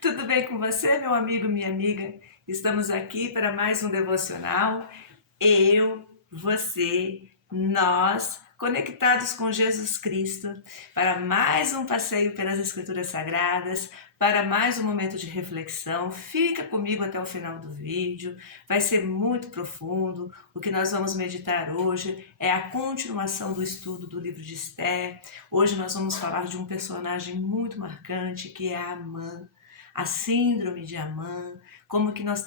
Tudo bem com você, meu amigo, minha amiga? Estamos aqui para mais um devocional. Eu, você, nós, conectados com Jesus Cristo, para mais um passeio pelas Escrituras Sagradas, para mais um momento de reflexão. Fica comigo até o final do vídeo, vai ser muito profundo. O que nós vamos meditar hoje é a continuação do estudo do livro de Esther. Hoje nós vamos falar de um personagem muito marcante que é Amã, a síndrome de Amã, como que nós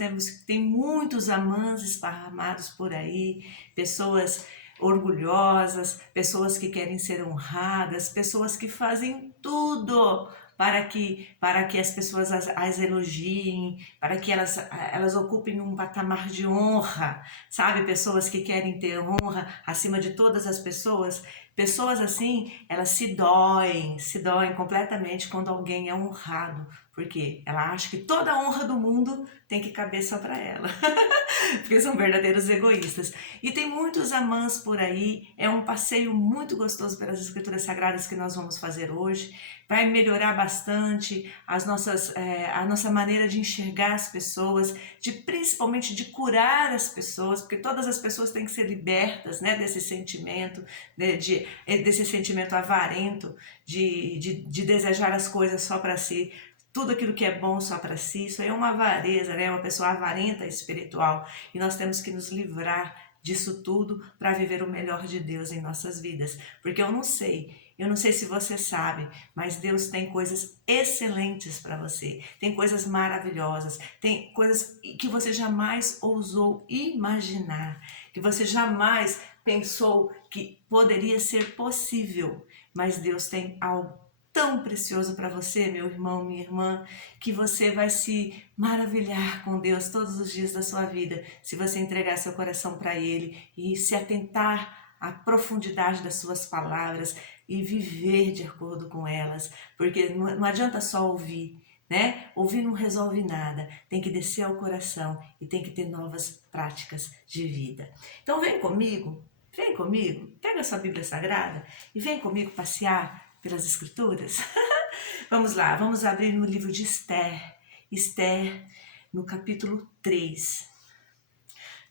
tem muitos Amãs esparramados por aí, pessoas orgulhosas, pessoas que querem ser honradas, pessoas que fazem tudo para que as pessoas as elogiem, para que elas ocupem um patamar de honra, sabe? Pessoas que querem ter honra acima de todas as pessoas. Pessoas assim, elas se doem completamente quando alguém é honrado, porque ela acha que toda a honra do mundo tem que caber só para ela. Porque são verdadeiros egoístas. E tem muitos Amãs por aí, é um passeio muito gostoso pelas Escrituras Sagradas que nós vamos fazer hoje. Vai melhorar bastante a nossa maneira de enxergar as pessoas, principalmente de curar as pessoas, porque todas as pessoas têm que ser libertas, né, desse sentimento, desse sentimento avarento, de desejar as coisas só para si, tudo aquilo que é bom só para si. Isso aí é uma avareza, né? Uma pessoa avarenta espiritual, e nós temos que nos livrar disso tudo para viver o melhor de Deus em nossas vidas, porque eu não sei se você sabe, mas Deus tem coisas excelentes para você, tem coisas maravilhosas, tem coisas que você jamais ousou imaginar, que você jamais pensou que poderia ser possível, mas Deus tem algo tão precioso para você, meu irmão, minha irmã, que você vai se maravilhar com Deus todos os dias da sua vida, se você entregar seu coração para Ele e se atentar à profundidade das suas palavras e viver de acordo com elas, porque não adianta só ouvir, né? Ouvir não resolve nada, tem que descer ao coração e tem que ter novas práticas de vida. Então vem comigo, pega a sua Bíblia Sagrada e vem comigo passear pelas Escrituras. Vamos lá, vamos abrir no livro de Esther. Esther, no capítulo 3.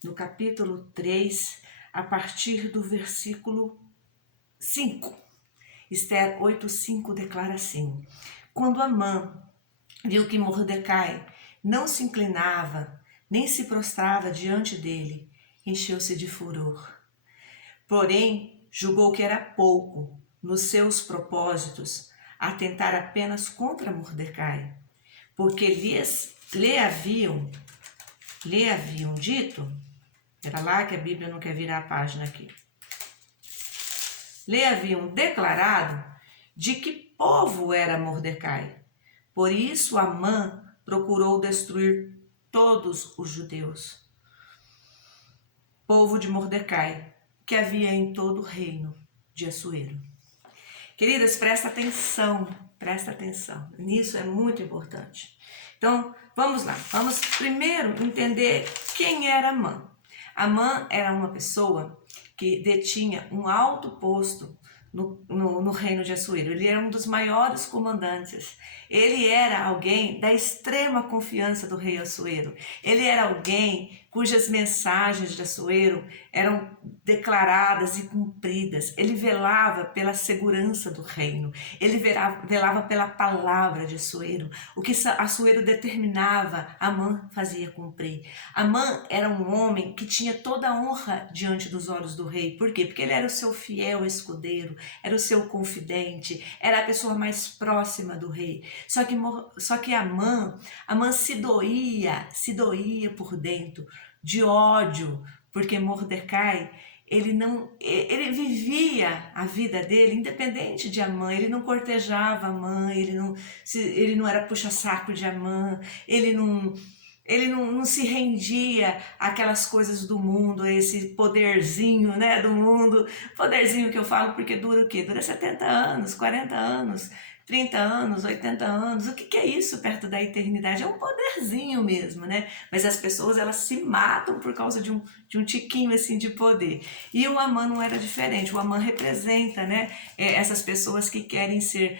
No capítulo 3, a partir do versículo 5. Esther 8:5 declara assim: Quando Amã viu que Mordecai não se inclinava, nem se prostrava diante dele, encheu-se de furor. Porém, julgou que era pouco, nos seus propósitos, atentar apenas contra Mordecai, porque lhe haviam dito, era lá que a Bíblia não quer virar a página aqui, lhe haviam declarado de que povo era Mordecai. Por isso Amã procurou destruir todos os judeus, povo de Mordecai, que havia em todo o reino de Assuero. Queridas, presta atenção, nisso é muito importante. Então, vamos lá, vamos primeiro entender quem era Amã. Amã era uma pessoa que detinha um alto posto no reino de Assuero. Ele era um dos maiores comandantes. Ele era alguém da extrema confiança do rei Assuero. Ele era alguém cujas mensagens de Assuero eram declaradas e cumpridas. Ele velava pela segurança do reino. Ele velava pela palavra de Assuero. O que Assuero determinava, Amã fazia cumprir. Amã era um homem que tinha toda a honra diante dos olhos do rei. Por quê? Porque ele era o seu fiel escudeiro, era o seu confidente, era a pessoa mais próxima do rei. Só que Amã se doía por dentro, de ódio, porque Mordecai, ele vivia a vida dele independente de Amã. Ele não cortejava Amã, ele não era puxa-saco de Amã, ele não se rendia àquelas coisas do mundo, a esse poderzinho, né, do mundo. Poderzinho que eu falo porque dura o quê? Dura 70 anos, 40 anos, 30 anos, 80 anos. O que é isso perto da eternidade? É um poderzinho mesmo, né? Mas as pessoas, elas se matam por causa de um tiquinho assim de poder. E o Amã não era diferente. O Amã representa, né, essas pessoas que querem ser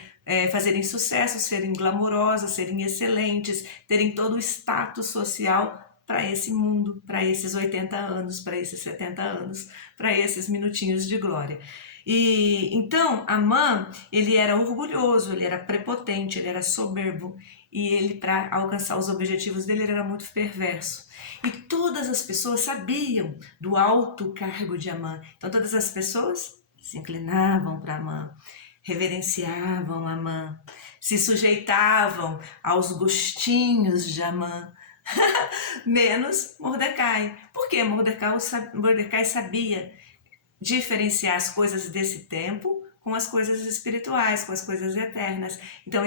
fazerem sucesso, serem glamourosas, serem excelentes, terem todo o status social para esse mundo, para esses 80 anos, para esses 70 anos, para esses minutinhos de glória. E então Amã, ele era orgulhoso, ele era prepotente, ele era soberbo, e ele, para alcançar os objetivos dele, ele era muito perverso. E todas as pessoas sabiam do alto cargo de Amã. Então todas as pessoas se inclinavam para Amã, reverenciavam Amã, se sujeitavam aos gostinhos de Amã, menos Mordecai. Porque Mordecai sabia diferenciar as coisas desse tempo com as coisas espirituais, com as coisas eternas. Então,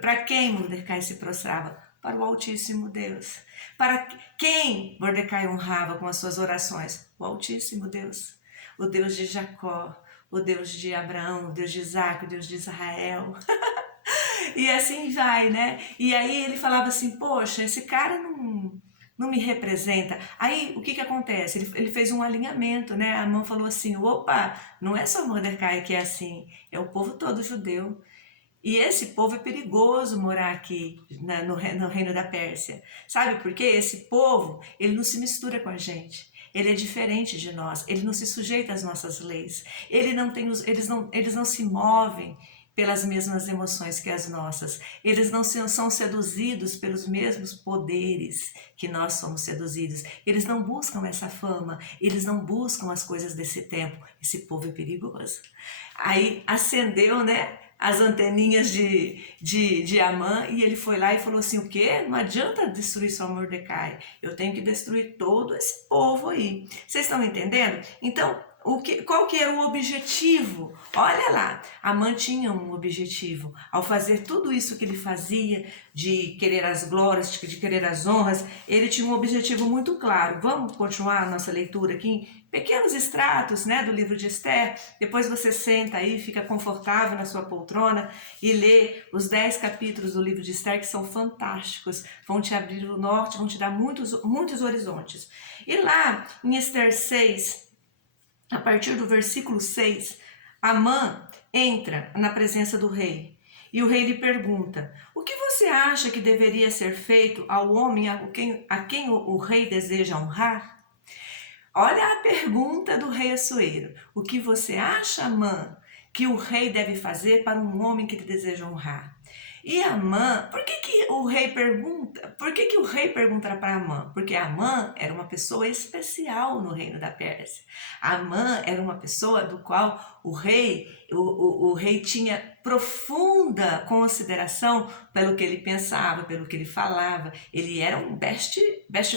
para quem Mordecai se prostrava? Para o Altíssimo Deus. Para quem Mordecai honrava com as suas orações? O Altíssimo Deus. O Deus de Jacó, o Deus de Abraão, o Deus de Isaac, o Deus de Israel. E assim vai, né? E aí ele falava assim, poxa, esse cara não me representa. Aí o que acontece? Ele fez um alinhamento, né? A mão falou assim, opa, não é só Mordecai que é assim, é o povo todo judeu. E esse povo é perigoso morar aqui no reino da Pérsia. Sabe por quê? Esse povo, ele não se mistura com a gente. Ele é diferente de nós, ele não se sujeita às nossas leis. Eles não se movem pelas mesmas emoções que as nossas. Eles não são seduzidos pelos mesmos poderes que nós somos seduzidos. Eles não buscam essa fama, eles não buscam as coisas desse tempo. Esse povo é perigoso. Aí acendeu, né, as anteninhas de Amã, e ele foi lá e falou assim, o quê? Não adianta destruir só Mordecai, eu tenho que destruir todo esse povo aí. Vocês estão entendendo? Então, qual que era o objetivo? Olha lá, Amã tinha um objetivo. Ao fazer tudo isso que ele fazia, de querer as glórias, de querer as honras, ele tinha um objetivo muito claro. Vamos continuar a nossa leitura aqui em pequenos extratos, né, do livro de Esther. Depois você senta aí, fica confortável na sua poltrona e lê os 10 capítulos do livro de Esther, que são fantásticos. Vão te abrir o norte, vão te dar muitos horizontes. E lá em Esther 6, a partir do versículo 6, Amã entra na presença do rei. E o rei lhe pergunta, o que você acha que deveria ser feito ao homem a quem o rei deseja honrar? Olha a pergunta do rei Assuero. O que você acha, Amã, que o rei deve fazer para um homem que ele deseja honrar? E Amã, por que o rei pergunta? Por que o rei pergunta para Amã? Porque Amã era uma pessoa especial no reino da Pérsia. Amã era uma pessoa do qual o rei tinha profunda consideração pelo que ele pensava, pelo que ele falava. Ele era um best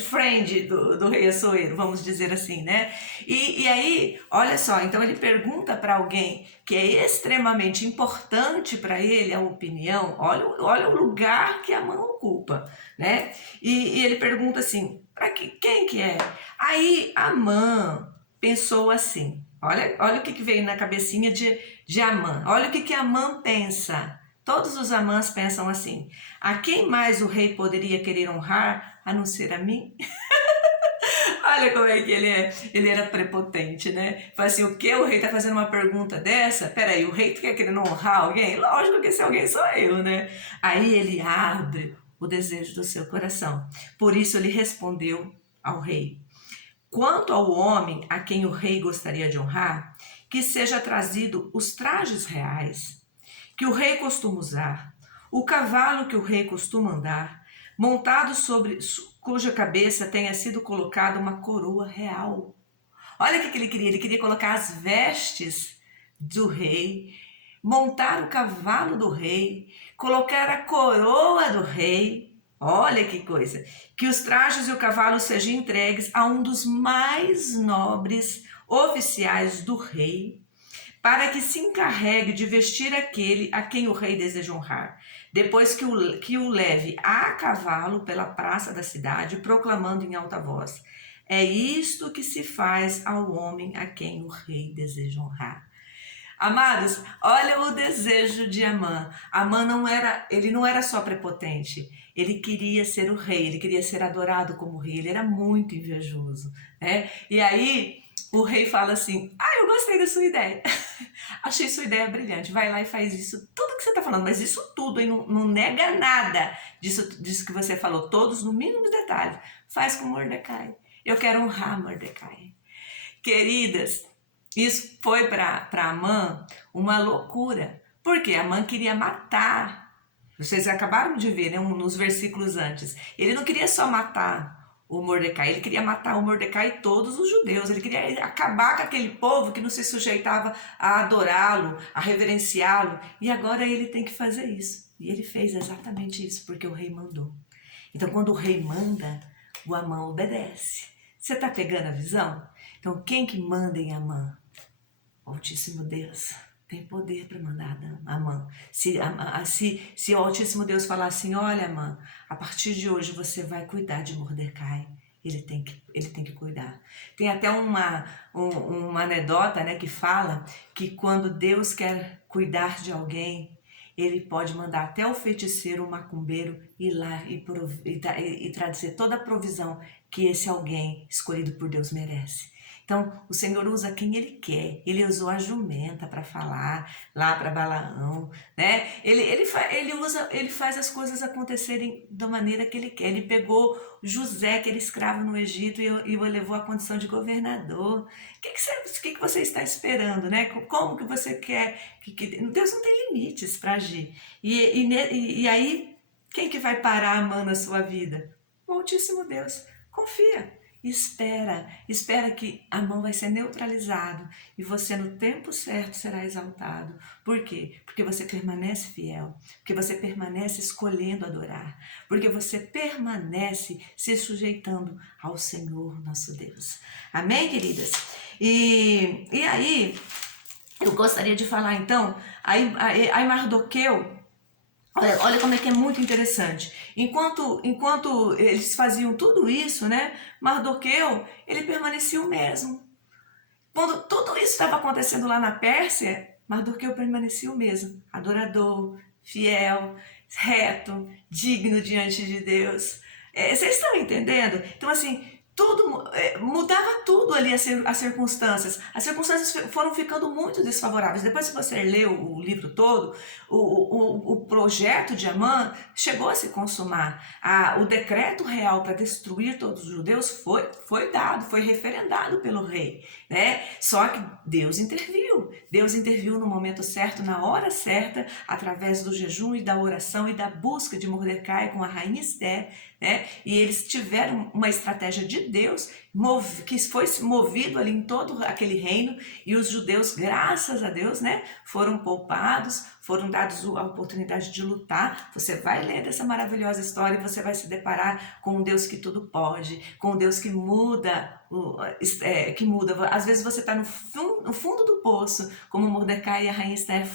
friend do rei Assuero, vamos dizer assim, né? E aí, olha só, então ele pergunta para alguém que é extremamente importante para ele a opinião, olha o lugar que Amã ocupa, né? E ele pergunta assim, quem que é? Aí Amã pensou assim, olha o que veio na cabecinha de Amã, olha o que Amã pensa. Todos os Amãs pensam assim, a quem mais o rei poderia querer honrar a não ser a mim? Olha como é que ele era prepotente, né? Fala assim, o que? O rei tá fazendo uma pergunta dessa? Peraí, o rei quer querendo honrar alguém? Lógico que esse alguém sou eu, né? Aí ele abre o desejo do seu coração. Por isso ele respondeu ao rei, quanto ao homem a quem o rei gostaria de honrar, que seja trazido os trajes reais que o rei costuma usar, o cavalo que o rei costuma andar, montado sobre cuja cabeça tenha sido colocada uma coroa real. Olha o que ele queria colocar as vestes do rei, montar o cavalo do rei, colocar a coroa do rei. Olha que coisa! Que os trajes e o cavalo sejam entregues a um dos mais nobres oficiais do rei, para que se encarregue de vestir aquele a quem o rei deseja honrar, depois que o leve a cavalo pela praça da cidade, proclamando em alta voz, é isto que se faz ao homem a quem o rei deseja honrar. Amados, olha o desejo de Amã. Amã não era só prepotente, ele queria ser o rei, ele queria ser adorado como rei, ele era muito invejoso, né? E aí o rei fala assim: ah, eu gostei da sua ideia. Achei sua ideia brilhante. Vai lá e faz isso, tudo que você está falando, mas isso tudo, hein? Não, não nega nada disso que você falou, todos no mínimo detalhe. Faz com Mordecai. Eu quero honrar Mordecai. Queridas, isso foi para Amã uma loucura, porque Amã queria matar. Vocês acabaram de ver, né, nos versículos antes. Ele não queria só matar o Mordecai, ele queria matar o Mordecai e todos os judeus. Ele queria acabar com aquele povo que não se sujeitava a adorá-lo, a reverenciá-lo. E agora ele tem que fazer isso. E ele fez exatamente isso, porque o rei mandou. Então, quando o rei manda, o Amã obedece. Você está pegando a visão? Então, quem que manda em Amã? O Altíssimo Deus tem poder para mandar Amã. Se o Altíssimo Deus falar assim: olha, Amã, a partir de hoje você vai cuidar de Mordecai, ele tem que cuidar. Tem até uma anedota, né, que fala que quando Deus quer cuidar de alguém, ele pode mandar até o feiticeiro, o macumbeiro, ir lá e trazer toda a provisão que esse alguém escolhido por Deus merece. Então, o Senhor usa quem Ele quer. Ele usou a jumenta para falar lá para Balaão, né? Ele faz as coisas acontecerem da maneira que Ele quer. Ele pegou José, que era escravo no Egito, e o levou à condição de governador. O que você está esperando, né? Como que você quer? Deus não tem limites para agir. E aí, quem que vai parar a mão na sua vida? O Altíssimo Deus. Confia. Espera que a mão vai ser neutralizado e você no tempo certo será exaltado. Por quê? Porque você permanece fiel, porque você permanece escolhendo adorar, porque você permanece se sujeitando ao Senhor nosso Deus. Amém, queridas? E aí, eu gostaria de falar então, aí Mardoqueu, olha como é que é muito interessante. Enquanto eles faziam tudo isso, né? Mardoqueu, ele permanecia o mesmo. Quando tudo isso estava acontecendo lá na Pérsia, Mardoqueu permanecia o mesmo. Adorador, fiel, reto, digno diante de Deus. Vocês estão entendendo? Então, assim, mudava tudo ali as circunstâncias. As circunstâncias foram ficando muito desfavoráveis. Depois que você leu o livro todo, o projeto de Amã chegou a se consumar. O decreto real para destruir todos os judeus foi dado, foi referendado pelo rei, né? Só que Deus interviu. Deus interviu no momento certo, na hora certa, através do jejum e da oração e da busca de Mordecai com a rainha Esther, né? E eles tiveram uma estratégia de Deus que foi movido ali em todo aquele reino, e os judeus, graças a Deus, né, foram poupados, foram dados a oportunidade de lutar. Você vai ler dessa maravilhosa história e você vai se deparar com um Deus que tudo pode, com um Deus que muda, às vezes você está no fundo do poço, como Mordecai e a rainha Esther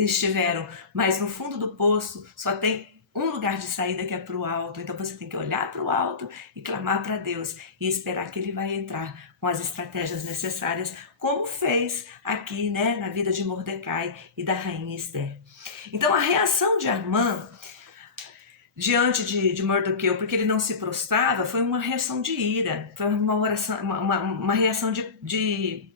estiveram, mas no fundo do poço só tem um lugar de saída, que é para o alto. Então você tem que olhar para o alto e clamar para Deus e esperar que Ele vai entrar com as estratégias necessárias, como fez aqui, né, na vida de Mordecai e da rainha Esther. Então a reação de Amã diante de Mardoqueu, porque ele não se prostrava, foi uma reação de ira, foi uma reação de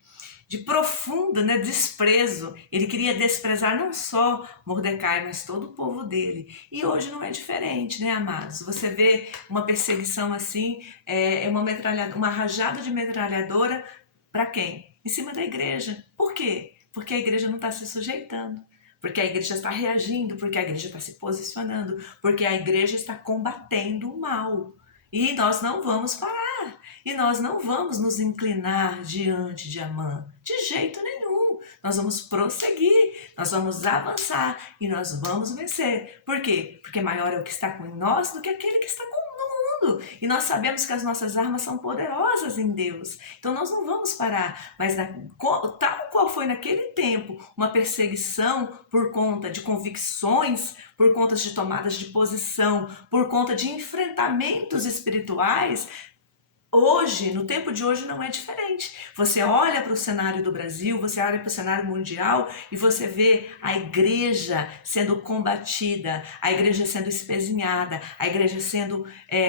profundo, né, desprezo. Ele queria desprezar não só Mordecai, mas todo o povo dele. E hoje não é diferente, né, amados? Você vê uma perseguição assim, uma rajada de metralhadora para quem? Em cima da igreja. Por quê? Porque a igreja não está se sujeitando. Porque a igreja está reagindo, porque a igreja está se posicionando, porque a igreja está combatendo o mal. E nós não vamos parar. E nós não vamos nos inclinar diante de Amã, de jeito nenhum. Nós vamos prosseguir, nós vamos avançar e nós vamos vencer. Por quê? Porque maior é o que está com nós do que aquele que está no mundo. E nós sabemos que as nossas armas são poderosas em Deus. Então nós não vamos parar. Mas tal qual foi naquele tempo uma perseguição por conta de convicções, por conta de tomadas de posição, por conta de enfrentamentos espirituais, hoje, no tempo de hoje, não é diferente. Você olha para o cenário do Brasil, você olha para o cenário mundial e você vê a igreja sendo combatida, a igreja sendo espezinhada, a igreja sendo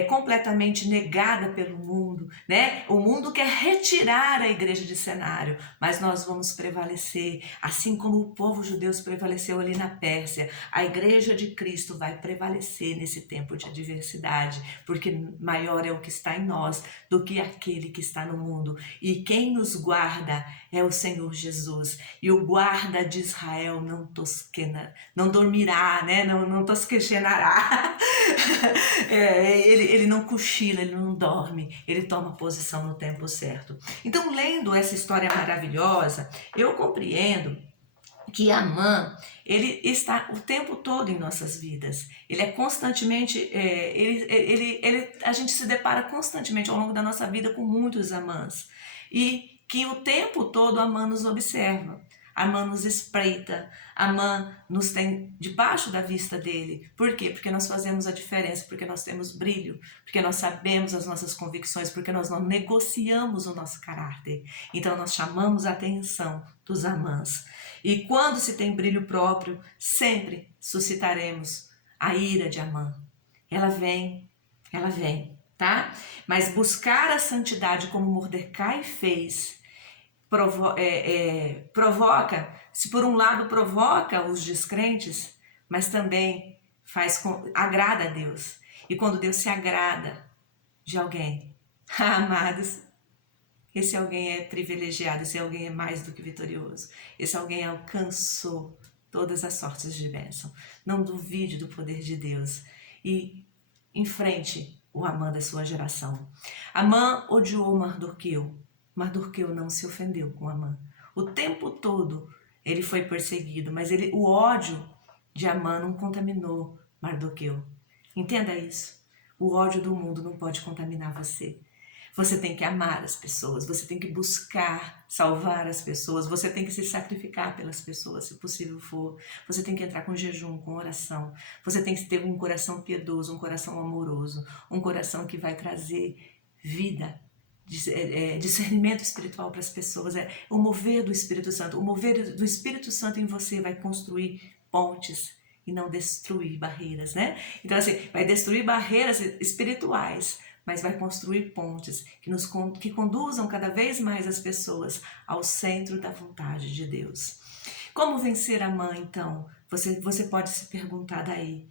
completamente negada pelo mundo, né? O mundo quer retirar a igreja de cenário, mas nós vamos prevalecer, assim como o povo judeu prevaleceu ali na Pérsia. A igreja de Cristo vai prevalecer nesse tempo de adversidade, porque maior é o que está em nós do que aquele que está no mundo. E quem nos guarda é o Senhor Jesus. E o guarda de Israel não dormirá, né? Não tosquejenará. Ele não cochila, ele não dorme, ele toma posição no tempo certo. Então, lendo essa história maravilhosa, eu compreendo que Amã, ele está o tempo todo em nossas vidas. Ele é constantemente, a gente se depara constantemente ao longo da nossa vida com muitos Amãs. E que o tempo todo Amã nos observa. Amã nos espreita, Amã nos tem debaixo da vista dele. Por quê? Porque nós fazemos a diferença, porque nós temos brilho, porque nós sabemos as nossas convicções, porque nós não negociamos o nosso caráter. Então nós chamamos a atenção dos Amãs. E quando se tem brilho próprio, sempre suscitaremos a ira de Amã. Ela vem, tá? Mas buscar a santidade como Mordecai fez, provoca, se por um lado provoca os descrentes, mas também agrada a Deus. E quando Deus se agrada de alguém, amados, esse alguém é privilegiado, esse alguém é mais do que vitorioso. Esse alguém alcançou todas as sortes de bênção. Não duvide do poder de Deus e enfrente o Amã da sua geração. Amã odiou Mardoqueu. Mardoqueu não se ofendeu com Amã. O tempo todo ele foi perseguido, mas o ódio de Amã não contaminou Mardoqueu. Entenda isso. O ódio do mundo não pode contaminar você. Você tem que amar as pessoas, você tem que buscar salvar as pessoas, você tem que se sacrificar pelas pessoas, se possível for. Você tem que entrar com jejum, com oração. Você tem que ter um coração piedoso, um coração amoroso, um coração que vai trazer vida, discernimento espiritual para as pessoas. O mover do Espírito Santo. O mover do Espírito Santo em você vai construir pontes e não destruir barreiras, né? Então, assim, vai destruir barreiras espirituais, mas vai construir pontes que conduzam cada vez mais as pessoas ao centro da vontade de Deus. Como vencer Amã, então? Você pode se perguntar daí,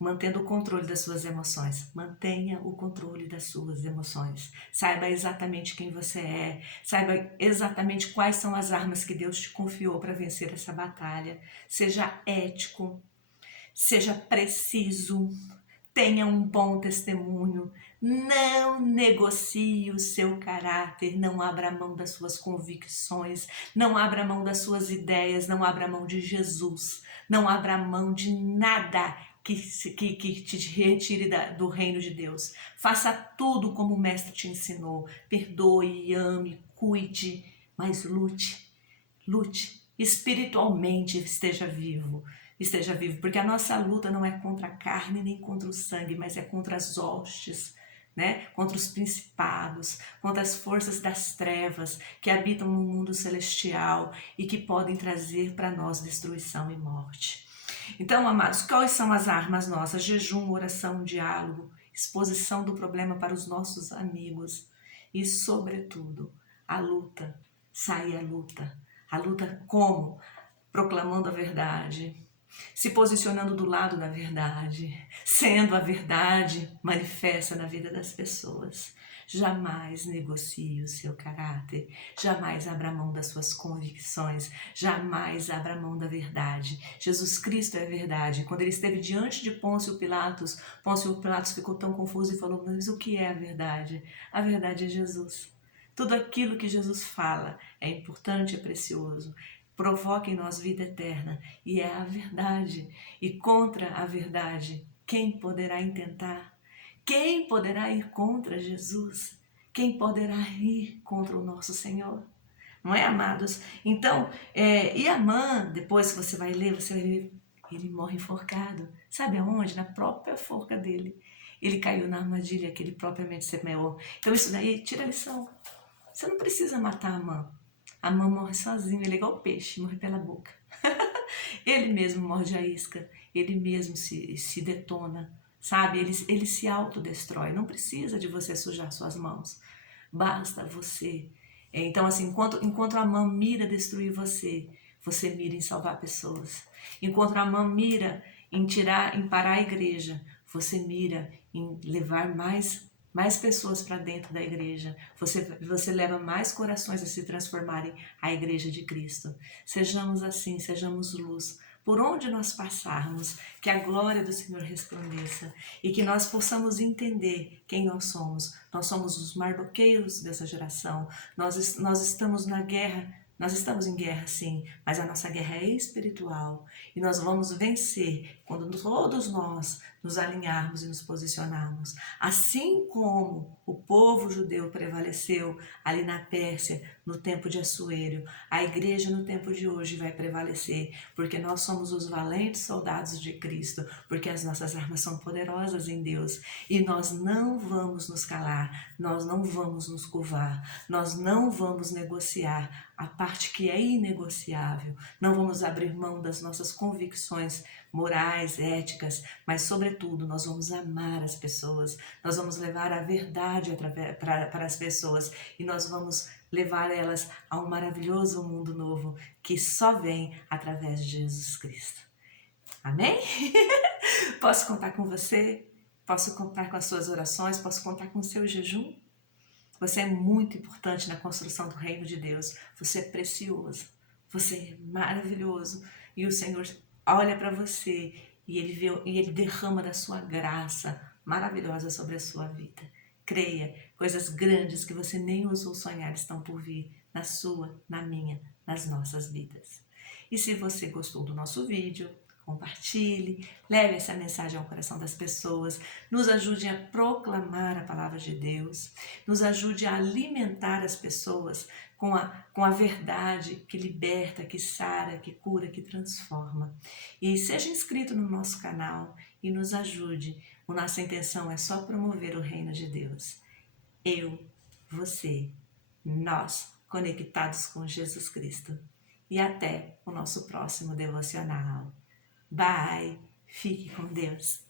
mantendo o controle das suas emoções. Mantenha o controle das suas emoções. Saiba exatamente quem você é. Saiba exatamente quais são as armas que Deus te confiou para vencer essa batalha. Seja ético, seja preciso, tenha um bom testemunho. Não negocie o seu caráter, não abra mão das suas convicções, não abra mão das suas ideias, não abra mão de Jesus, não abra mão de nada que te retire do reino de Deus. Faça tudo como o mestre te ensinou. Perdoe, ame, cuide, mas lute espiritualmente, esteja vivo, porque a nossa luta não é contra a carne nem contra o sangue, mas é contra as hostes, né? Contra os principados, contra as forças das trevas que habitam no mundo celestial e que podem trazer para nós destruição e morte. Então, amados, quais são as armas nossas? Jejum, oração, diálogo, exposição do problema para os nossos amigos e, sobretudo, a luta. Saia a luta. A luta como? Proclamando a verdade, se posicionando do lado da verdade, sendo a verdade manifesta na vida das pessoas. Jamais negocie o seu caráter, jamais abra mão das suas convicções, jamais abra mão da verdade. Jesus Cristo é a verdade. Quando ele esteve diante de Pôncio Pilatos ficou tão confuso e falou: mas o que é a verdade? A verdade é Jesus. Tudo aquilo que Jesus fala é importante, é precioso. Provoca em nós vida eterna, e é a verdade. E contra a verdade, quem poderá intentar? Quem poderá ir contra Jesus? Quem poderá ir contra o nosso Senhor? Não é, amados? Então, e Amã, depois que você vai ler, ele morre enforcado. Sabe aonde? Na própria forca dele. ele caiu na armadilha que ele propriamente semeou. Então isso daí tira a lição. Você não precisa matar a Amã. A Amã morre sozinho, ele é igual o peixe, morre pela boca. Ele mesmo morde a isca, ele mesmo se detona, sabe? Ele se autodestrói. Não precisa de você sujar suas mãos. Basta você. Então, assim, enquanto a Amã mira destruir você, você mira em salvar pessoas. Enquanto a Amã mira em parar a igreja, você mira em levar mais pessoas para dentro da igreja. Você leva mais corações a se transformarem a igreja de Cristo. Sejamos assim, sejamos luz. Por onde nós passarmos, que a glória do Senhor resplandeça e que nós possamos entender quem nós somos. Nós somos os mardoqueiros dessa geração. Nós estamos na guerra. Nós estamos em guerra, sim, mas a nossa guerra é espiritual e nós vamos vencer quando todos nós nos alinharmos e nos posicionarmos. Assim como o povo judeu prevaleceu ali na Pérsia no tempo de Assuero, a igreja no tempo de hoje vai prevalecer, porque nós somos os valentes soldados de Cristo, porque as nossas armas são poderosas em Deus e nós não vamos nos calar, nós não vamos nos curvar, nós não vamos negociar a parte que é inegociável. Não vamos abrir mão das nossas convicções morais, éticas, mas sobretudo nós vamos amar as pessoas, nós vamos levar a verdade para as pessoas e nós vamos levar elas a um maravilhoso mundo novo que só vem através de Jesus Cristo. Amém? Posso contar com você? Posso contar com as suas orações? Posso contar com o seu jejum? Você é muito importante na construção do reino de Deus. Você é precioso. Você é maravilhoso. E o Senhor olha para você e ele derrama da sua graça maravilhosa sobre a sua vida. Creia, coisas grandes que você nem ousou sonhar estão por vir na sua, na minha, nas nossas vidas. E se você gostou do nosso vídeo, compartilhe, leve essa mensagem ao coração das pessoas, nos ajude a proclamar a palavra de Deus, nos ajude a alimentar as pessoas com a verdade que liberta, que sara, que cura, que transforma. E seja inscrito no nosso canal e nos ajude. A nossa intenção é só promover o reino de Deus. Eu, você, nós, conectados com Jesus Cristo. E até o nosso próximo devocional. Bye! Fique com Deus!